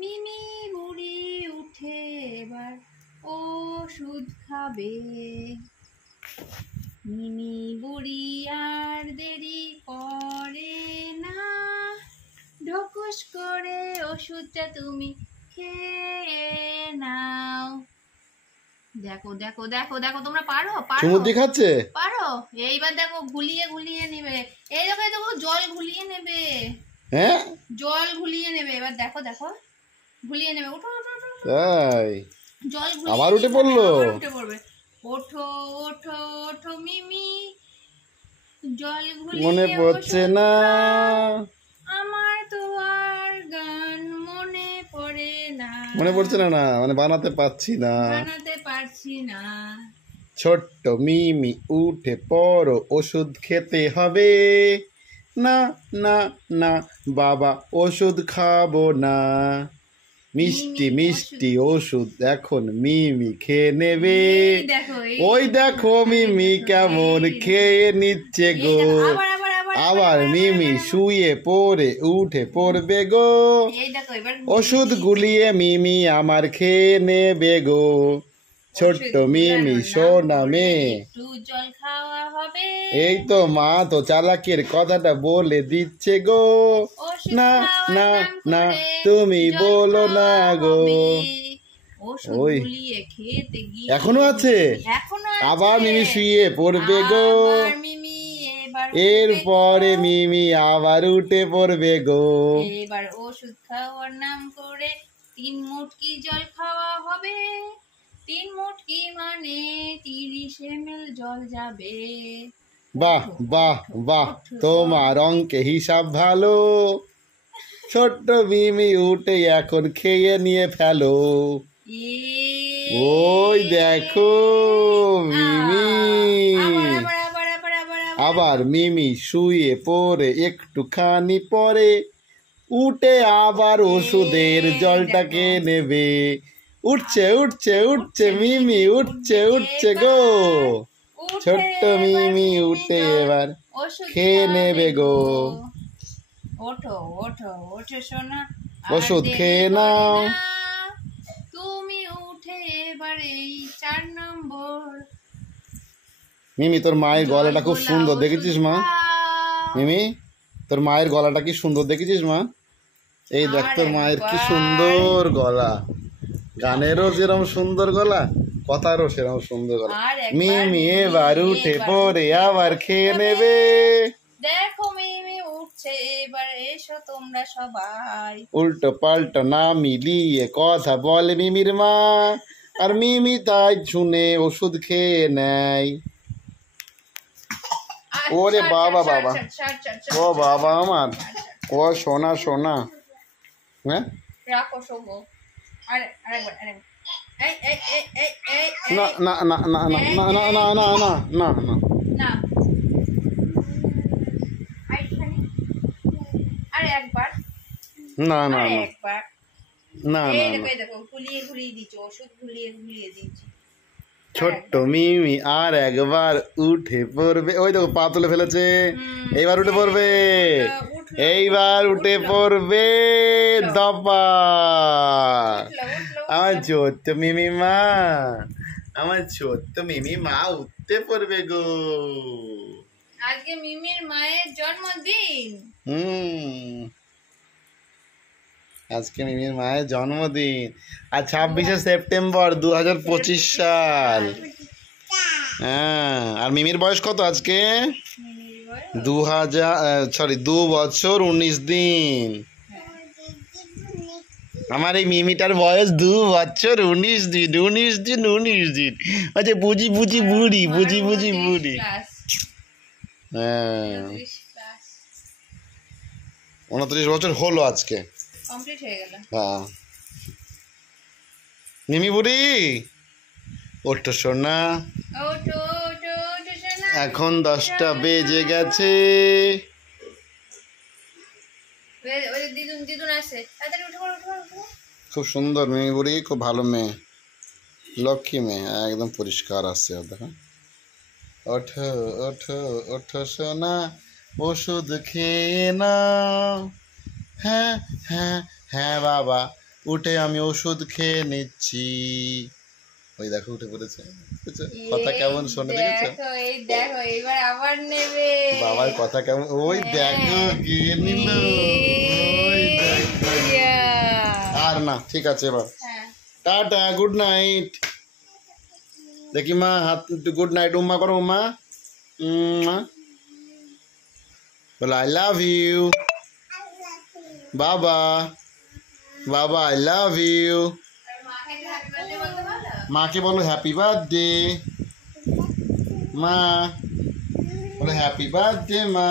মিমি বুড়ি উঠে এবার ওষুধ খাবে। মিমি বুড়ি আর দেরি করে না, ঢকুস করে ওষুধটা তুমি খেয়ে নাও। দেখো দেখো দেখো দেখো, তোমরা পারো পারো চুমুদি খাচ্ছে পারো। এইবার দেখো ঘুলিয়ে ঘুলিয়ে নেবে। এই দেখো এই দেখো, জল ঘুলিয়ে নেবে। হ্যাঁ, জল ঘুলিয়ে নেবে। এবার দেখো দেখো, ঘুলিয়ে নেবে। ওঠো ওঠো ওঠো। তাই জল ঘুলিয়ে আবার উঠে পড়লো। উঠে পড়বে। ওঠো ওঠো ওঠো মিমি, জল ঘুলিয়ে মনে পড়ছে না, আমার তো আর গান মনে পড়ে না। মনে পড়ছে না না মানে বানাতে পারছি না, বানাতে পারছি না। ছোট্ট মিমি উঠে পড়ো, ওষুধ খেতে হবে। না না না বাবা, ওষুধ খাবো না। মিষ্টি মিষ্টি ওষুধ এখন মিমি খেয়ে নেবে। ওই দেখো মিমি কেমন খেয়ে নিচ্ছে গো। আবার মিমি শুয়ে পড়ে উঠে পড়বে গো। ওষুধ গুলিয়ে মিমি আমার খেয়ে নেবে গো। ছোট্ট মিমি সোনা মেয়ে, জল খাওয়া হবে। এই তো মা তো চালাকের কথাটা বলে দিচ্ছে গো। না না না তুমি বলো না গো। ওই এখনো আছে, আবার মিমি শুয়ে পড়বে গো। এরপরে মিমি আবার উঠে পড়বে গো। এবার ওষুধ খাওয়ার নাম করে 3 মুটকি জল খাওয়া হবে। 3 মুটকি মানে 30 ml জল যাবে। বাহ বাহ বাহ, তোমার অঙ্কে হিসাব ভালো। ছোট্ট মিমি উঠে এখন খেয়ে নিয়ে ফেলো। ওই দেখো মিমি, আবার মিমি শুয়ে পড়ে একটুখানি পরে উঠে আবার ওষুধের জলটাকে নেবে। উঠছে উঠছে উঠছে মিমি, উঠছে উঠছে গো। ছোট্ট মিমি উঠে এবার খেয়ে নেবে গো। ওঠো ওঠো ওঠো সোনা, ওষুধ খেয়ে নাও। তুমি উঠে এবার এই 4 নম্বর। মিমি তোর মায়ের গলাটা খুব সুন্দর, দেখেছিস মা? মিমি তোর মায়ের গলাটা কি সুন্দর, দেখেছিস মা? এই দেখ তোর মায়ের কি সুন্দর গলা, গানেরও যেরকম সুন্দর গলা, কথারও সেরকম সুন্দর গলা। মিমি এবার উঠে পড়ে আবার খেয়ে নেবে। দেখো মিমি উঠছে এবার, এসো তোমরা সবাই। উল্টো পাল্টো না মিলিয়ে কথা বলে মিমির মা, আর মিমি তাই শুনে ওষুধ খেয়ে নেয়। ওরে বাবা বাবা, ও বাবা আমার, ও সোনা সোনা। হ্যাঁ রাখো শোবো। না না না না না না না না না না না না না, আরে একবার না না না একবার না এই না। দেখো এই দেখো, ঘুলিয়ে ঘুলিয়ে দিচ্ছি ওষুধ, ঘুলিয়ে ঘুলিয়ে দিচ্ছি। ছোট্ট মিমি আর একবার উঠে পড়বে। ওই দেখো পা তুলে ফেলেছে, এইবার উঠে পড়বে, এইবার উঠে পড়বে। দপা আমার ছোট্ট মিমি মা, আমার ছোট্ট মিমি মা উঠতে পড়বে গো। আজকে মিমির মায়ের জন্মদিন। আজকে মিমির মায়ের জন্মদিন, আর 26শে সেপ্টেম্বর 2025 সাল। হ্যাঁ, আর মিমির বয়স কত আজকে? 2 বছর 19 দিন। আমার এই মিমিটার বয়স 2 বছর 19 দিন। 19 দিন 19 দিন। আচ্ছা বুঝি বুঝি বুড়ি, বুঝি বুঝি বুড়ি। হ্যাঁ, 29 বছর হলো আজকে, কমপ্লিট হয়ে গেল। হ্যাঁ। মিমি বুড়ি ওঠো সোনা, ওঠো ওঠো ওঠো সোনা, এখন 10টা বেজে গেছে। ওই দিদুন দিদুন আসে, তাড়াতাড়ি উঠো উঠো উঠো। খুব সুন্দর মিমি বুড়ি, খুব ভালো মেয়ে, লক্ষ্মী মেয়ে, একদম পরিষ্কার আসছে। দেখো, ওঠো ওঠো ওঠো সোনা, ওষুধ খেয়ে নাও। হ্যাঁ হ্যাঁ হ্যাঁ বাবা, উঠে আমি ওষুধ খেয়ে নিচ্ছি। ওই দেখো উঠে পড়েছে, কথা কেমন শোনে দেখেছো? দেখো এই দেখো এবার আবার নেবে। বাবার কথা কেমন, ওই দেখো গিয়ে নিল, ওই দেখো। আর না, ঠিক আছে এবার টাটা, গুড নাইট। দেখি মা হাত, গুড নাইট উম্মা করো, উম্মা বলো আই লাভ ইউ বাবা, বাবা আই লাভ ইউ। মাকে বলো হ্যাপি বার্থডে, মা বলো হ্যাপি বার্থডে মা।